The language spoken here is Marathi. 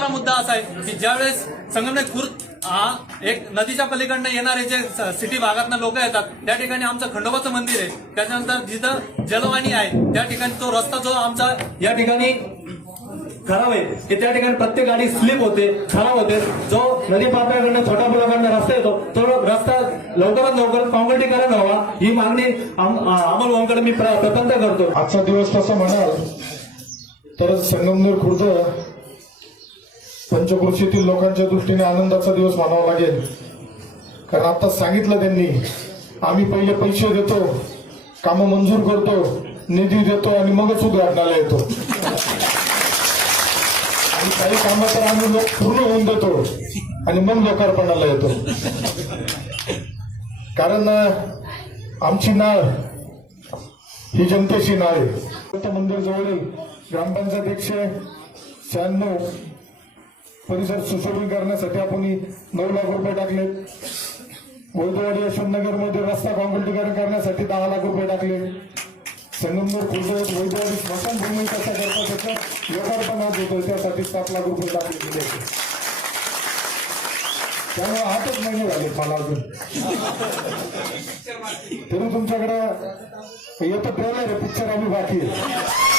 दुसरा मुद्दा असा आहे की ज्यावेळेस संगमनेर खुर्द हा एक नदीच्या पलीकडनं येणारे जे सिटी भागातनं लोक येतात त्या ठिकाणी आमचं खंडोबाचं मंदिर आहे. त्याच्यानंतर जिथं जलवाणी आहे त्या ठिकाणी तो रस्ता जो आमचा या ठिकाणी खराब आहे की त्या ठिकाणी प्रत्येक गाडी स्लिप होते खराब होते. जो नदी पात्राकडनं छोटा पुलाकडनं रस्ता येतो तो रस्ता लवकरात लवकर कॉन्क्रिटीकरण व्हावा ही मागणी अमोल भाऊंकडे मी प्र- करतो. आजचा दिवस तसं म्हणाल तर संगमनेर खुर्द पंचकृषीतील लोकांच्या दृष्टीने आनंदाचा दिवस मानावा लागेल. कारण आता सांगितलं त्यांनी आम्ही पहिले पैसे देतो कामं मंजूर करतो निधी देतो आणि मगच उद्घाटनाला येतो. आणि काही कामं तर आम्ही लोक पूर्ण होऊन देतो आणि मग लोकार्पणाला येतो. कारण आमची नाळ ही जनतेची नाळ आहे. मंदिर जवळील ग्रामपंचायत एकशे शहाण्णव. परिसर सुशोभित करण्यासाठी आपण नऊ लाख रुपये टाकले. वैदवाडी यशवंतनगरमध्ये रस्ता कॉन्क्रिटीकरण करण्यासाठी दहा लाख रुपये टाकले. संगमनेर खुर्द वैदवाडी स्मशानभूमी कसा करता त्याचा लोकार्पण आज होतं त्यासाठी सात लाख रुपये टाकले गेले. त्यामुळे आठच महिने झाले मला अजून. तरी तुमच्याकडे येतं ट्रेलर आहे पिक्चर आम्ही बाकी आहे.